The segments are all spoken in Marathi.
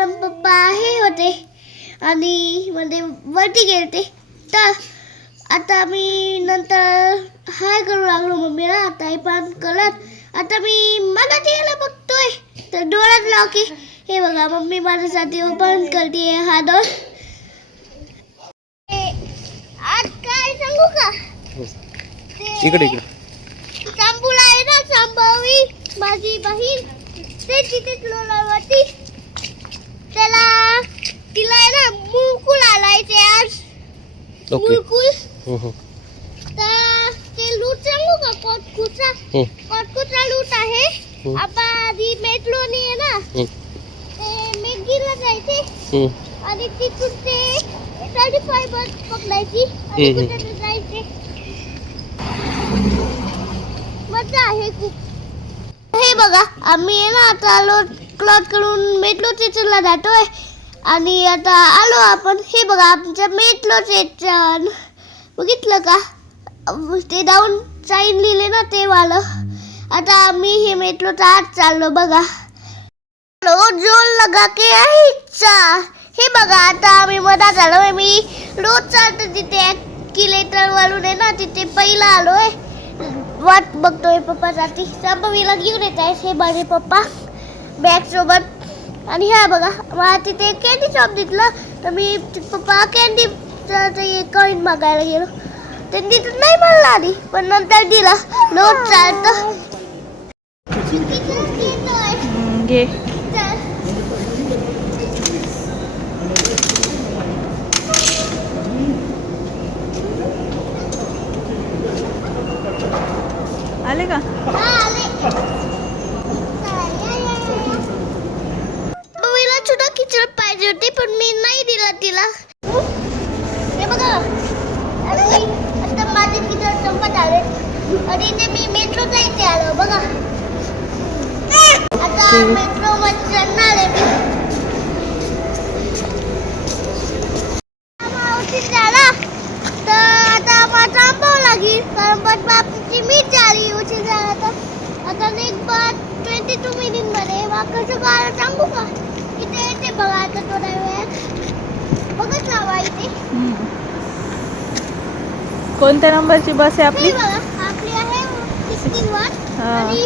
कारण पप्पा हे होते आणि म्हणजे वरती गेलते. तर आता मी नंतर हाय करू लागलो मम्मीला. आता हे पण कळत. आता मी मनात यायला बघतोय तर डोळ्यात लावकी हे बघा मम्मी माझ्यासाठी ओपन करते हा डोर. आज काय सांगू का? इकडे चांबूला आहे ना, चांबवी माझी बहीण ते तिथेच लोणावळती. तिला आहे ना मुळकुल आलाय ते आज. मुळकुल तर ते लूट सांगू का? कोटकुचा लूट आहे. आपण आधी मेट्रोनी आहे ना ते मेगीला जायचे आणि तिथून ते 35 बस पकडायची आणि कुठे जायचे. मजा आहे खूप. हे बघा आम्ही आहे ना आता आलो क्लॉथ करून मेट्रो स्टेशनला जातोय आणि आता आलो आपण. हे बघा आमच्या मेट्रो स्टेशन बघितलं का? ते डाऊन साईन लिहिले ना ते वालं. आता आम्ही हे मेट्रोचा आत चाललो बघा. जोर लगा के आईचा. हे बघा आता आम्ही मधात आलोय. मी रोज चालते तिथे ॲक्सिलेटर वरून आहे ना तिथे पहिला आलोय. वाट बघतोय पप्पासाठी. संभवीला घेऊन येत आहे हे माझे पप्पा बॅग सोबत. आणि ह्या बघा मला तिथे कॅन्डी शॉप दिसलं तर मी पप्पा कॅन्डी कॉईन मागायला गेलो. त्यांनी तर नाही म्हणलं आधी पण नंतर दिला. रोज चालतं घे. आले का? मम्मीला छोटा किचड पाहिजे होती पण मी नाही दिला तिला. हे बघा आता माझे किचड संपत आले आणि इथे मी मेट्रोचा इथे आलो बघा. आता मेट्रो मध्ये चढणार आहे मी. झाला तर आता मला थांबावं लागेल कारण बापची मीच आली उशीर झाला तर. आता एक 22 मिनिट मध्ये कसं काय सांगू का? इथे बघा आता थोड्या वेळात बघत लावा इथे. कोणत्या नंबरची बस आहे आपली? बघा आपली आहे 61 आणि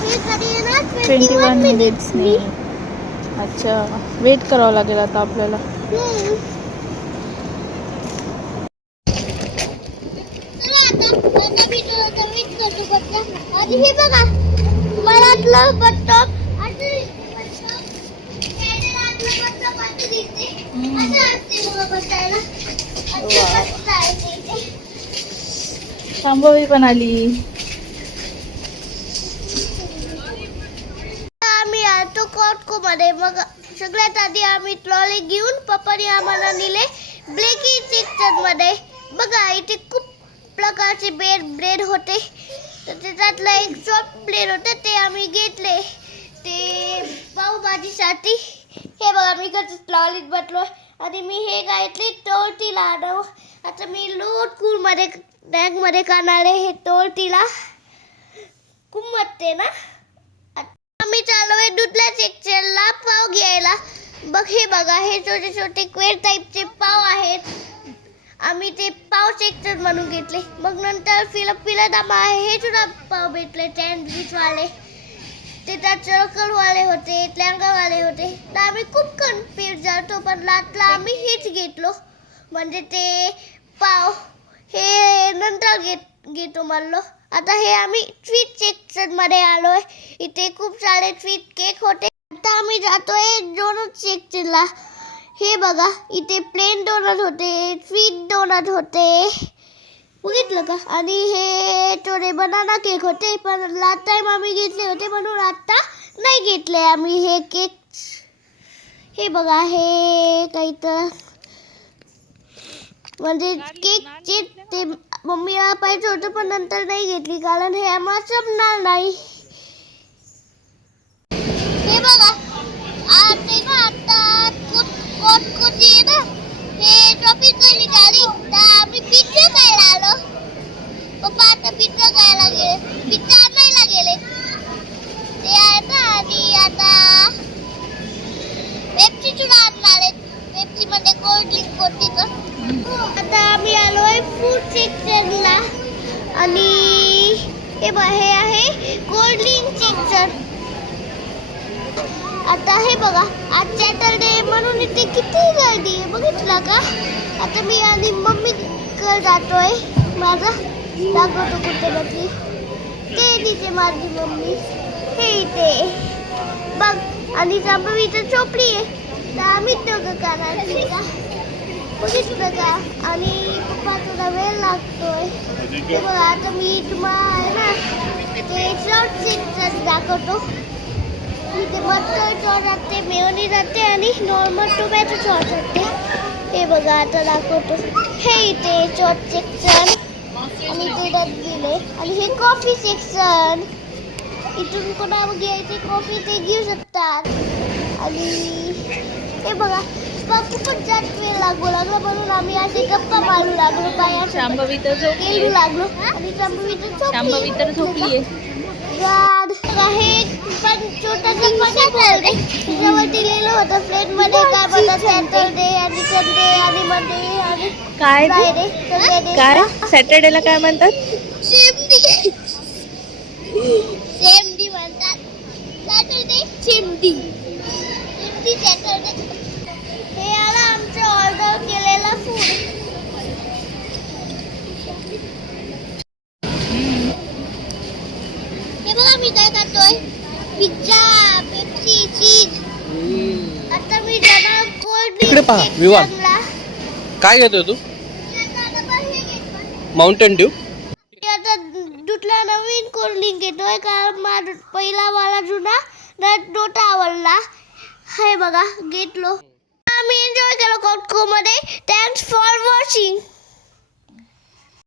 हे कधी ना 21 मिनिट्स. अच्छा वेट करावं लागेल आता आपल्याला. आणि हे बघा मलातलं बसस्टॉप संभवी पण आली. आम्ही आलतो कॉटको मध्ये. मग सगळ्यात आधी आम्ही ट्रॉली घेऊन पप्पाने आम्हाला नेले ब्लेकी सेक्शन मध्ये. बघा इथे खूप प्रकारचे ब्रेड होते तर त्याच्यातलं एक सॉफ्ट ब्रेड होते ते आम्ही घेतले ते पावभाजीसाठी. हे बघा मी कसं ट्रॉलीत बसलो आणि मी हे घेतले टोर्टीला आणव. आता मी लोटकूर मध्ये बॅग मध्ये काढणारे हे टोर्टीला खूप मस्ते ना. आम्ही चाललोय दुसऱ्या सेक्शनला पाव घ्यायला. बघ हे बघा हे छोटे छोटे क्वेर टाईपचे पाव आहेत. आम्ही ते पाव सेक्शन म्हणून घेतले. मग नंतर फिलप आहे हे सुद्धा पाव भेटले सँडविचवाले. त्याच्यात सर्कलवाले होते ट्रँगलवाले होते तर आम्ही खूप कन्फ्यूज झालो पण लाटला आम्ही हेच घेतलो म्हणजे ते पाव हे नंतर घेतो म्हणलो. आता हे आम्ही स्वीट सेक्शन मध्ये आलोय. इथे खूप सारे स्वीट केक होते. आता आम्ही जातोय डोनट सेक्शनला. हे बघा इथे प्लेन डोनट होते स्वीट डोनट होते बघितलं का? आणि हे थोडे बनाना केक होते पण लास्ट टाइम आम्ही घेतले होते म्हणून आता नाही घेतले आम्ही हे केक. हे बघा हे काही तर म्हणजे केकचे ते मम्मीला पाहिजे होतं पण नंतर नाही घेतली कारण हे आम्हाला जमणार नाही. हे बघा आता कोटकोची ना हे ट्रॉफिक कशी झाली तर आम्ही पिझ्झा खायला आलो. पप्पा आता पिझ्झा खायला गेले. पिझ्झा आणायला गेले ते आहे ना. आणि आता मध्ये कोल्ड ड्रिंक होती का? आता आम्ही आलोय फूड सेक्शनला आणि हे आहे कोल्ड ड्रिंक सेक्शन. आता हे बघा, आज सॅटरडे म्हणून इथे किती गर्दी आहे बघितलं का? आता मी आणि मम्मी जातोय. माझा दाखवतो कुठे बघी. ते तिथे माझी मम्मी, हे इथे बघ. आणि जांभवी इथं झोपडी आहे, तर आम्ही दोघं करायचं का बघितलं का? आणि पप्पा थोडा वेळ लागतोय. ते बघा, आता मी तुम्हाला आहे ना ते शॉर्ट सेक्शन दाखवतो. इथे मस्टर्ड सॉस असते, मेयोनीज असते आणि नॉर्मल टोमॅटो सॉस असते. हे बघा आता दाखवतो. हे इथे सॉस सेक्शन आणि ते दिले. आणि हे कॉफी सेक्शन, इथून कोणा घ्यायचे कॉफी ते घेऊ शकतात. आणि हे बघा, खूपच जास्त वेळ लागला म्हणून आम्ही असे गप्पा मारू लागलो. काय शांभवी तर झोपली लागलो आणि शांभवी तर झोपली आहे. हे पण छोटंसं पाणी बोलते त्याच्यावर दिलेलं होतं प्लेट मध्ये काय बोलतात सॅटरडे आणि संडे आणि मंडे आणि काय फ्रायडे. काय सॅटर्डेला काय म्हणतात? सेमडी म्हणतात. सॅटरडे सेमडी सॅटरडे. हे आला आमचं ऑर्डर केलेला फूड. हे बघा मी काय करतोय, पिझ्झा, पेप्सी, चीज. आता मी जाणार कोल्ड इकडे पहा, विवान. काय घेतोय तू? Mountain Dew. आता दुसरा नवीन कोल्ड ड्रिंक घेतोय कारण माझा पहिला वाला जुना नोटा आवडला. हे बघा घेतलो. आम्ही एन्जॉय केलं कॉटको मध्ये. Thanks for watching.